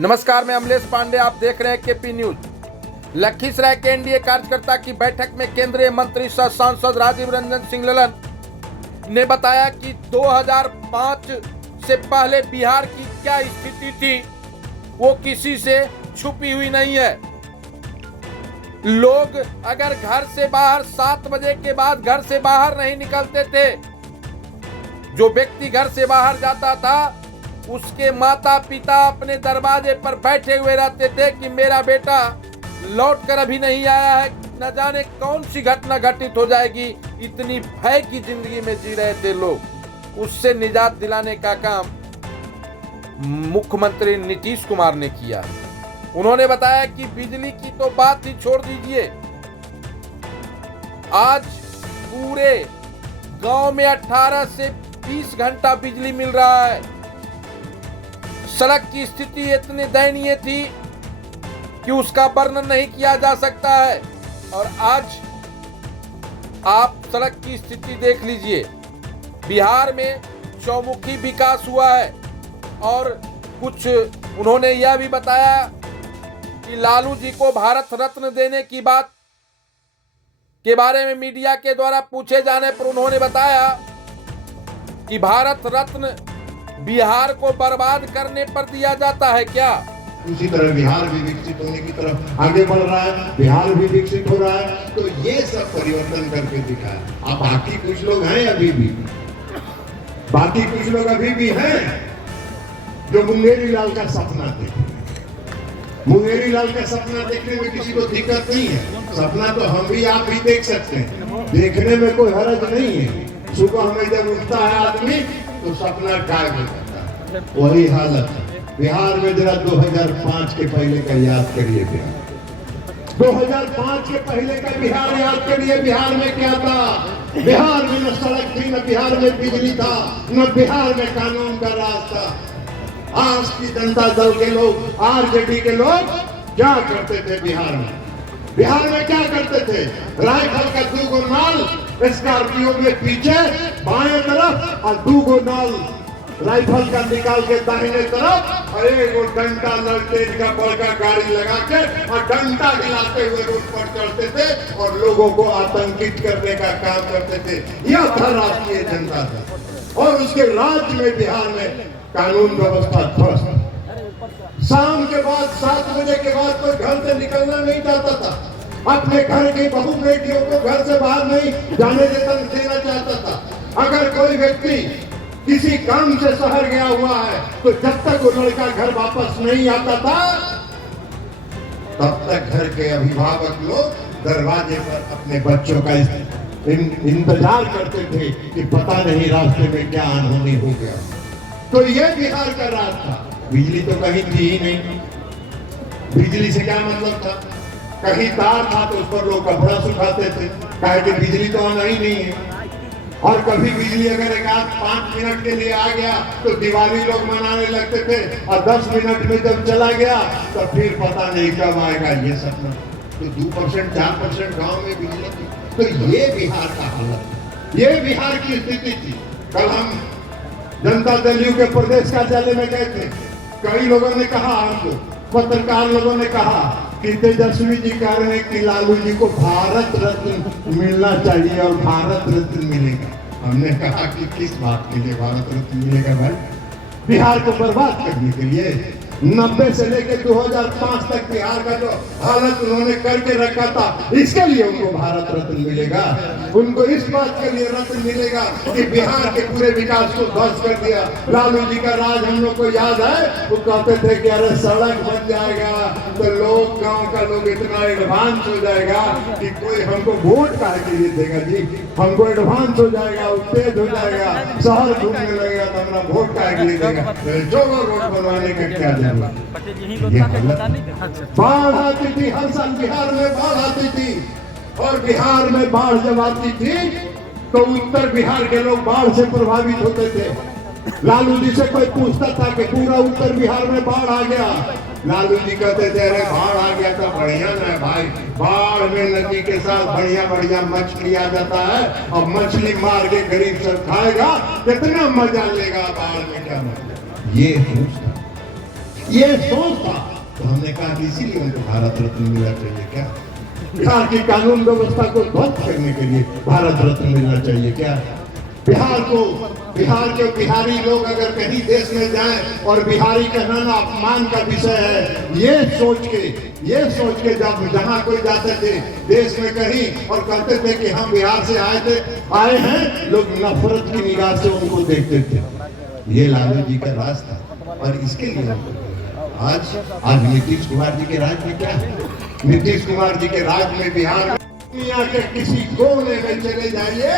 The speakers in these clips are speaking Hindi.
नमस्कार, मैं अमलेश पांडे, आप देख रहे हैं केपी न्यूज। लखीसराय के एनडीए कार्यकर्ता की बैठक में केंद्रीय मंत्री सह सांसद राजीव रंजन सिंह ललन ने बताया कि 2005 से पहले बिहार की क्या स्थिति थी वो किसी से छुपी हुई नहीं है। लोग अगर घर से बाहर 7 बजे के बाद घर से बाहर नहीं निकलते थे, जो व्यक्ति घर से बाहर जाता था उसके माता पिता अपने दरवाजे पर बैठे हुए रहते थे कि मेरा बेटा लौट कर अभी नहीं आया है, न जाने कौन सी घटना घटित हो जाएगी। इतनी भय की जिंदगी में जी रहे थे लोग। उससे निजात दिलाने का काम मुख्यमंत्री नीतीश कुमार ने किया। उन्होंने बताया कि बिजली की तो बात ही छोड़ दीजिए, आज पूरे गांव में 18 से 20 घंटा बिजली मिल रहा है। सड़क की स्थिति इतनी दयनीय थी कि उसका वर्णन नहीं किया जा सकता है। और आज आप सड़क की स्थिति देख लीजिए। बिहार में चौमुखी विकास हुआ है। और कुछ उन्होंने यह भी बताया कि लालू जी को भारत रत्न देने की बात के बारे में मीडिया के द्वारा पूछे जाने पर उन्होंने बताया कि भारत रत्न बिहार को बर्बाद करने पर दिया जाता है क्या? उसी तरह बिहार भी विकसित होने की तरफ आगे बढ़ रहा है, बिहार भी विकसित हो रहा है। तो ये सब परिवर्तन करके दिखाया। अब बाकी कुछ लोग हैं अभी भी, बाकी कुछ लोग अभी भी हैं जो मुंगेरी लाल का सपना देखते। मुंगेरी लाल का सपना देखने में किसी को दिक्कत नहीं है। सपना तो हम भी आप भी देख सकते हैं, देखने में कोई हर्ज नहीं है। सुबह में जब उठता है आदमी तो सपना गायब हो जाता है। वही हालत है बिहार में। जरा 2005 के पहले का याद करिए। बिहार 2005 के पहले का बिहार याद करिए। बिहार में क्या था? बिहार में न सड़क थी, न बिहार में बिजली था, न बिहार में कानून का राज था। आज की जनता दल के लोग, आरजेडी के लोग क्या करते थे बिहार में? बिहार में क्या करते थे? राइफल का 2 नाल स्कॉर्पियो में पीछे बाएं तरफ और 2 नाल राइफल का निकाल के दाहिने तरफ और एक डंडा ललटेन का बड़का गाड़ी लगा के और डंडा हिलाते हुए रोड पर चढ़ते थे और लोगों को आतंकित करने का काम करते थे। यह था राष्ट्रीय जनता दल। और उसके राज्य में बिहार में कानून व्यवस्था ध्वस्त। शाम के बाद 7 बजे के बाद कोई घर से निकलना नहीं चाहता था। अपने घर की बहू बेटियों को घर से बाहर नहीं जाने देना चाहता था। अगर कोई व्यक्ति किसी काम से शहर गया हुआ है तो जब तक वो लड़का घर वापस नहीं आता था तब तक घर के अभिभावक लोग दरवाजे पर अपने बच्चों का इंतजार करते थे कि पता नहीं रास्ते में क्या अनहोनी हो गया। तो ये बिहार का राज था। बिजली तो कहीं थी ही नहीं। बिजली से क्या मतलब था? कहीं तार था तो उस पर लोग कपड़ा सुखाते थे, कहे कि बिजली तो आना ही नहीं है। और कभी बिजली अगर एक आध 5 मिनट के लिए आ गया तो दिवाली लोग मनाने लगते थे और 10 मिनट में जब चला गया तो फिर पता नहीं कब आएगा ये सपना। तो 2% 4% गांव में बिजली थी। तो ये बिहार का हालत, ये बिहार की स्थिति थी। कल हम जनता दल यू के प्रदेश कार्यालय में गए थे। कई लोगों ने कहा, हमको पत्रकार लोगों ने कहा कि तेजस्वी जी कह रहे हैं कि लालू जी को भारत रत्न मिलना चाहिए और भारत रत्न मिलेगा। हमने कहा कि किस बात के लिए भारत रत्न मिलेगा भाई? बिहार को बर्बाद करने के लिए। 90 से लेकर 2005 तक बिहार का जो हालत उन्होंने करके रखा था, इसके लिए उनको भारत रत्न मिलेगा। उनको इस बात के लिए रत्न मिलेगा कि बिहार के पूरे विकास को ध्वस्त कर दिया। लालू जी का राज हम लोग को याद है। वो कहते थे कि अरे सड़क बन जाएगा तो लोग, गांव का लोग इतना एडवांस हो जाएगा कि कोई हमको वोट काहे के लिए देगा जी? हमको एडवांस हो जाएगा, तेज हो जाएगा, शहर घूमने लगेगा तो हमारा वोट काहे के लिए देगा? जो रोड बनवाने का क्या जरूरत? बाढ़ आती थी, हर साल बिहार में बाढ़ आती थी। और बिहार में बाढ़ जब आती थी तो उत्तर बिहार के लोग बाढ़ से प्रभावित होते थे। लालू जी से कोई पूछता था कि पूरा उत्तर बिहार में बाढ़ आ गया, लालू जी कहते थे अरे बाढ़ आ गया तो बढ़िया ना भाई, बाढ़ में नदी के साथ बढ़िया बढ़िया मछली आ जाता है और मछली मार के गरीब सब खाएगा, कितना मजा लेगा, बाढ़ में क्या मजा। ये ये सोच था, तो हमने कहा कि इसीलिए उनको भारत रत्न मिलना चाहिए क्या? बिहार की कानून व्यवस्था को ध्वस्त करने के लिए भारत रत्न मिलना चाहिए क्या? बिहार के बिहारी लोग अगर कहीं देश में जाएं और बिहारी कहना अपमान का विषय है, ये सोच के जब जहां कोई जाते थे देश में कहीं और कहते थे कि हम बिहार से आए हैं, लोग नफरत की निगाह से उनको देखते थे। ये लालू जी का राज था। और इसके लिए आज नीतीश कुमार जी के राज में क्या है? नीतीश कुमार जी के राज में बिहार में दुनिया के किसी कोने में चले जाइए,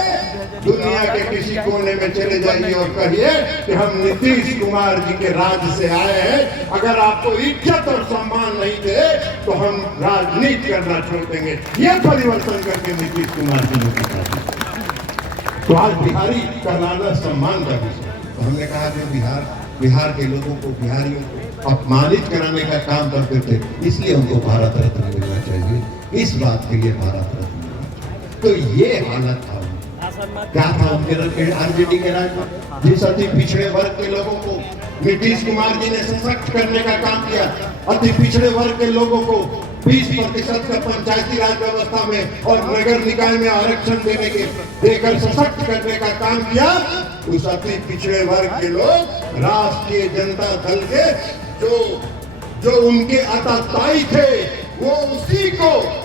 दुनिया के किसी कोने में चले जाइए और कहिए कि हम नीतीश कुमार जी के राज से आए हैं। अगर आपको इज्जत और सम्मान नहीं दे तो हम राजनीति करना छोड़ देंगे। ये परिवर्तन करके नीतीश कुमार जी ने दिखाया। तो आज बिहारी कहलाना सम्मान का विषय। तो हमने कहा कि बिहार के लोगों को, बिहारियों को अपमानित कराने का काम करते थे, इसलिए उनको भारत रत्न मिलना चाहिए। इस बात के लिए भारत रत्न। तो ये हालत था, क्या था उनके आरजेडी के राज में? जिस अति पिछड़े वर्ग के लोगों को नीतीश कुमार जी ने सशक्त करने का काम किया, अति पिछड़े वर्ग के लोगों को 20% का पंचायती राज व्यवस्था में और नगर निकाय में आरक्षण देकर सशक्त करने का काम किया। उस अति पिछड़े वर्ग के लोग राष्ट्रीय जनता दल के जो उनके आताताई थे, वो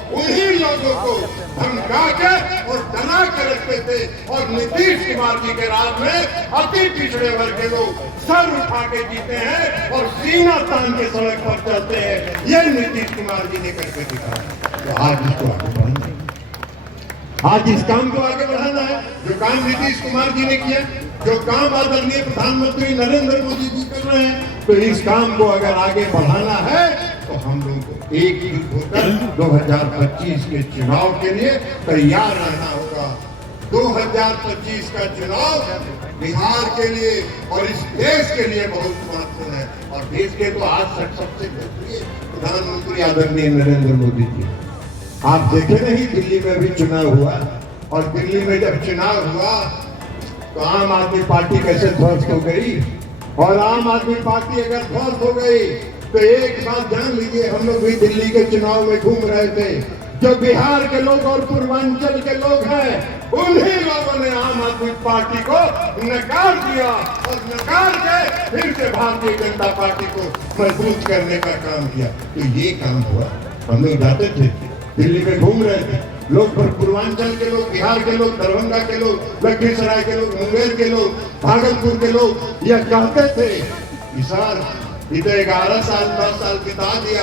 उन्हीं लोगों को धमका के और डरा के रखते थे। और नीतीश कुमार जी के राज में अति पिछड़े वर्ग के लोग सर उठा के जीते हैं और सीना तान के सड़क पर चलते हैं। ये नीतीश कुमार जी ने करके दिखाया। तो आज इसको आगे बढ़ाना है, आज इस काम को आगे बढ़ाना है। जो काम नीतीश कुमार जी ने किया, जो काम आदरणीय प्रधानमंत्री नरेंद्र मोदी जी कर रहे हैं, तो इस काम को अगर आगे बढ़ाना है तो हम लोगों को एकजुट होकर 2025 के चुनाव के लिए तैयार रहना होगा। 2025 का चुनाव बिहार के लिए और इस देश के लिए बहुत महत्वपूर्ण है। और देश के तो आज तक सबसे लोकप्रिय प्रधानमंत्री आदरणीय नरेंद्र मोदी जी। आप देखे नहीं, दिल्ली में भी चुनाव हुआ, और दिल्ली में जब चुनाव हुआ तो आम आदमी पार्टी कैसे ध्वस्त हो गई। और आम आदमी पार्टी अगर ध्वस्त हो गई तो एक बात जान लीजिए, हम लोग भी दिल्ली के चुनाव में घूम रहे थे। जो बिहार के लोग और पूर्वांचल के लोग हैं, उन्हीं लोगों ने आम आदमी पार्टी को नकार दिया और नकार के फिर से भारतीय जनता पार्टी को मजबूत करने का काम किया। तो ये काम हुआ। हम लोग जाते थे, दिल्ली में घूम रहे थे, लोग पूर्वांचल के लोग, बिहार के लोग, दरभंगा के लोग, लखीसराय के लोग, मुंगेर के लोग, भागलपुर के लोग यह कहते थे कि सर इधर 11 साल 10 साल बिता दिया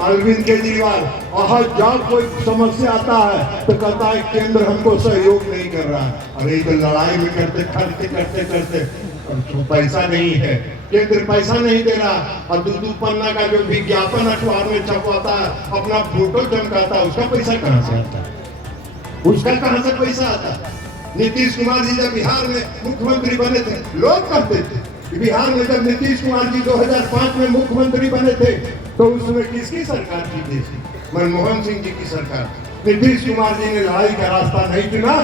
अरविंद केजरीवाल, और जब कोई समस्या आता है तो कहता है केंद्र हमको सहयोग नहीं कर रहा है। अरे इधर लड़ाई में करते पैसा नहीं है, केंद्र पैसा नहीं दे रहा, और दो पन्ना का जो विज्ञापन अखबार में छपवाता है, अपना फोटो चमकाता है, उसका पैसा कहाँ से आता है? उसका कहाँ से पैसा आता है? नीतीश कुमार जी जब बिहार में मुख्यमंत्री बने थे, लोग कहते थे कि बिहार में जब नीतीश कुमार जी 2005 में मुख्यमंत्री बने थे तो उसमें किसकी सरकार थी? मनमोहन सिंह जी की सरकार। नीतीश कुमार जी ने लड़ाई का रास्ता नहीं चुना।